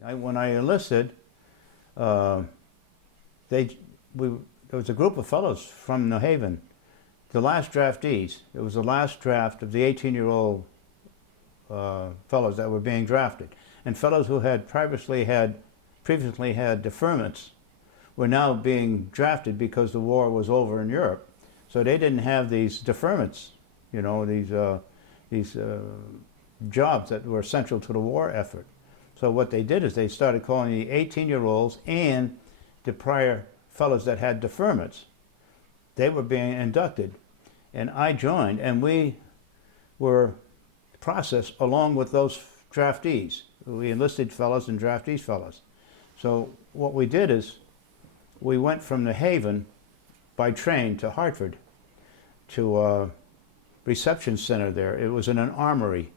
When I enlisted, uh, there was a group of fellows from New Haven, the last draftees. It was the last draft of the 18-year-old fellows that were being drafted, and fellows who had previously had deferments were now being drafted because the war was over in Europe. So they didn't have these deferments, you know, these jobs that were essential to the war effort. So what they did is they started calling the 18-year-olds and the prior fellows that had deferments. They were being inducted, and I joined, and we were processed along with those draftees. We enlisted fellows and draftees fellows. So what we did is we went from New Haven by train to Hartford to a reception center there. It was in an armory,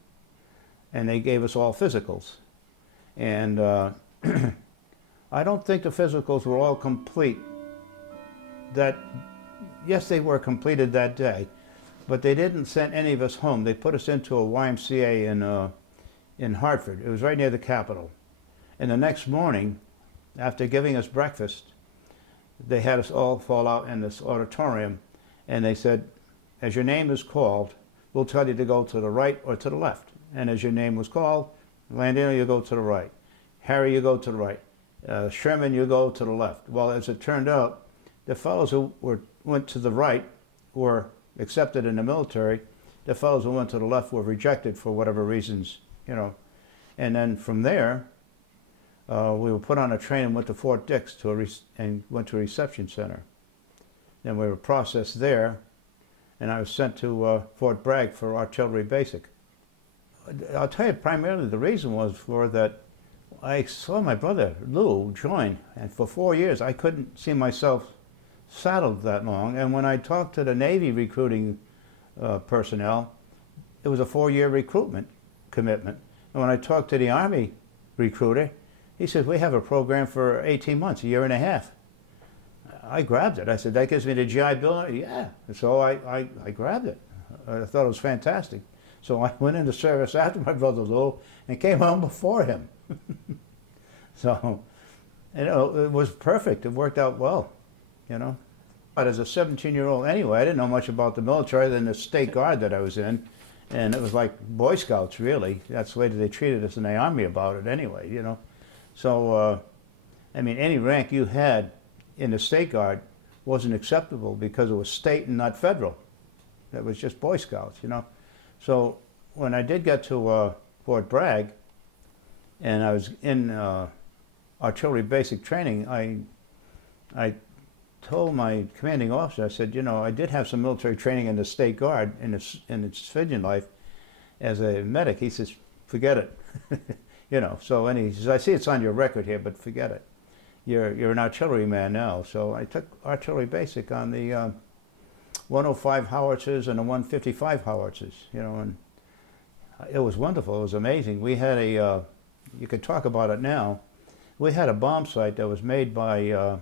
and they gave us all physicals. And I don't think the physicals were all complete. Yes, they were completed that day, but they didn't send any of us home. They put us into a YMCA in Hartford. It was right near the Capitol. And the next morning, after giving us breakfast, they had us all fall out in this auditorium, and they said, as your name is called, we'll tell you to go to the right or to the left. And as your name was called, Landino, you go to the right. Harry, you go to the right. Sherman, you go to the left. Well, as it turned out, the fellows who went to the right were accepted in the military. The fellows who went to the left were rejected for whatever reasons, you know. And then from there, we were put on a train and went to Fort Dix and went to a reception center. Then we were processed there, and I was sent to Fort Bragg for artillery basic. I'll tell you, primarily the reason was for that I saw my brother Lou join, and for 4 years I couldn't see myself saddled that long. And when I talked to the Navy recruiting personnel, it was a 4-year recruitment commitment. And when I talked to the Army recruiter, he said, we have a program for 18 months, a year and a half. I grabbed it. I said, that gives me the GI Bill? Yeah. So I grabbed it. I thought it was fantastic. So I went into service after my brother Lou and came home before him. So, you know, it was perfect. It worked out well, you know. But as a 17-year-old anyway, I didn't know much about the military other than the State Guard that I was in. And it was like Boy Scouts, really. That's the way that they treated us in the Army about it anyway, you know. So, I mean, any rank you had in the State Guard wasn't acceptable because it was state and not federal. It was just Boy Scouts, you know. So when I did get to Fort Bragg, and I was in artillery basic training, I told my commanding officer, I said, you know, I did have some military training in the State Guard in its civilian life as a medic. He says, forget it. You know, so, and he says, I see it's on your record here, but forget it. You're an artilleryman now. So I took artillery basic on the 105 howitzers and the 155 howitzers, you know, and it was wonderful. It was amazing. We had you could talk about it now, we had a bomb site that was made by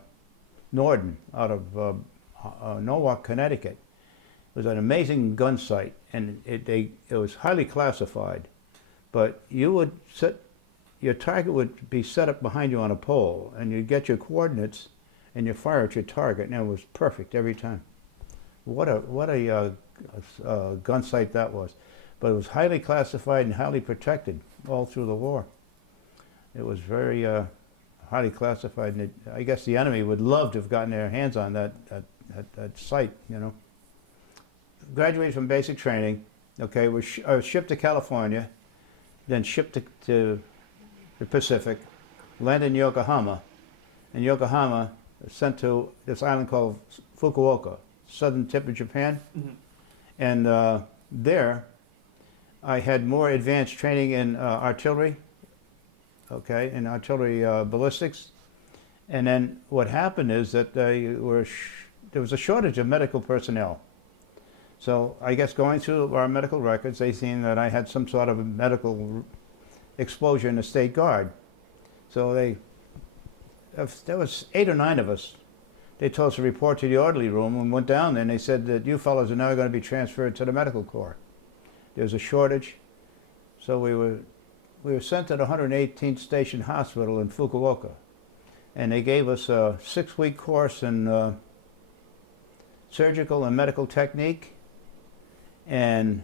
Norden out of Norwalk, Connecticut. It was an amazing gun site, and it was highly classified. But your target would be set up behind you on a pole, and you'd get your coordinates, and you fire at your target, and it was perfect every time. What a gun site that was. But it was highly classified and highly protected all through the war. It was very highly classified, and I guess the enemy would love to have gotten their hands on that site, you know. Graduated from basic training. Okay, I was shipped to California, then shipped to the Pacific, landed in Yokohama. In Yokohama, sent to this island called Fukuoka, southern tip of Japan. Mm-hmm. And there, I had more advanced training in artillery, okay, in artillery ballistics. And then what happened is that there was a shortage of medical personnel. So I guess going through our medical records, they seen that I had some sort of a medical exposure in the State Guard. So there was 8 or 9 of us. They told us to report to the orderly room, and went down there, and they said that you fellows are now going to be transferred to the medical corps. There was a shortage, so we were we were sent to the 118th Station Hospital in Fukuoka, and they gave us a 6-week course in surgical and medical technique, and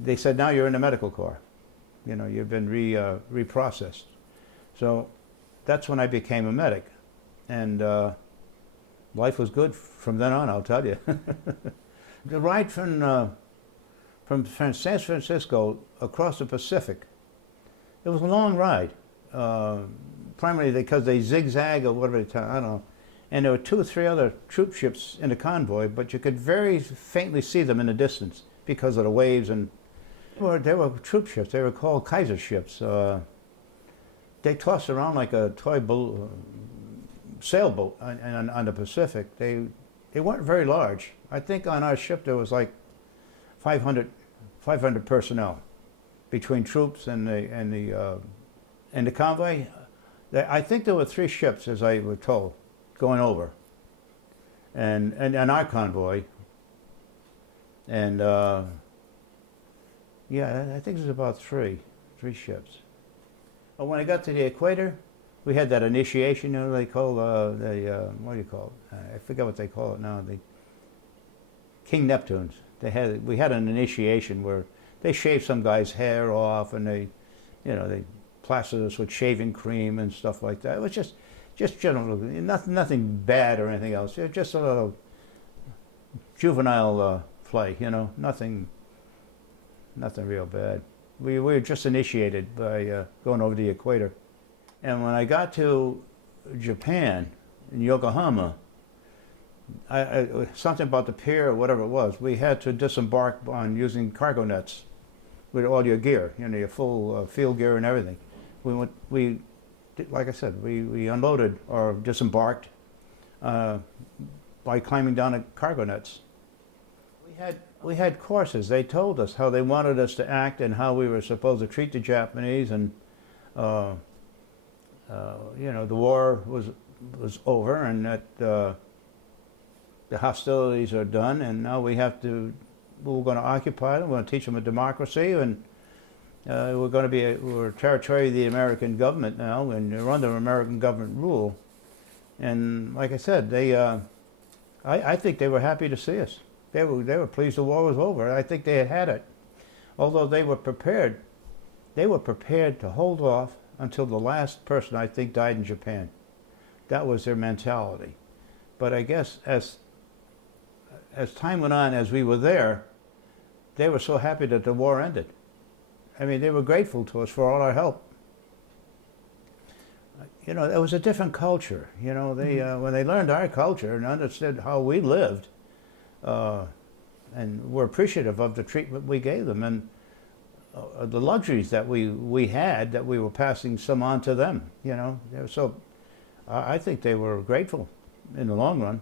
they said, now you're in the medical corps. You know, you've been reprocessed. So that's when I became a medic, and life was good from then on, I'll tell you. The ride from San Francisco across the Pacific, it was a long ride, primarily because they zigzag or whatever they tell, I don't know. And there were 2 or 3 other troop ships in the convoy, but you could very faintly see them in the distance because of the waves. And they were troop ships. They were called Kaiser ships. They tossed around like a toy sailboat on the Pacific. They weren't very large. I think on our ship there was like 500 personnel between troops and the convoy. I think there were 3 ships, as I was told, going over, and our convoy, and yeah, I think it was about three ships. But when I got to the equator, we had that initiation. You know, they call what do you call it? I forget what they call it now. The King Neptunes. We had an initiation where they shaved some guy's hair off, and they plastered us with shaving cream and stuff like that. It was just general, nothing bad or anything else. It was just a little juvenile play, you know, nothing real bad. We were just initiated by going over the equator. And when I got to Japan, in Yokohama, something about the pier or whatever it was, we had to disembark on using cargo nets with all your gear, you know, your full field gear and everything. Like I said, we unloaded or disembarked by climbing down the cargo nets. We had courses. They told us how they wanted us to act and how we were supposed to treat the Japanese, and you know, the war was over, and that the hostilities are done, and now we're going to occupy them. We're going to teach them a democracy, and we're territory of the American government now, and we're under American government rule. And like I said, I think they were happy to see us. They were pleased the war was over. I think they had it. Although they were prepared to hold off until the last person, I think, died in Japan. That was their mentality. But I guess as time went on, as we were there, they were so happy that the war ended. I mean, they were grateful to us for all our help. You know, it was a different culture. You know, when they learned our culture and understood how we lived, and were appreciative of the treatment we gave them, and the luxuries that we had, that we were passing some on to them. You know, so I think they were grateful in the long run.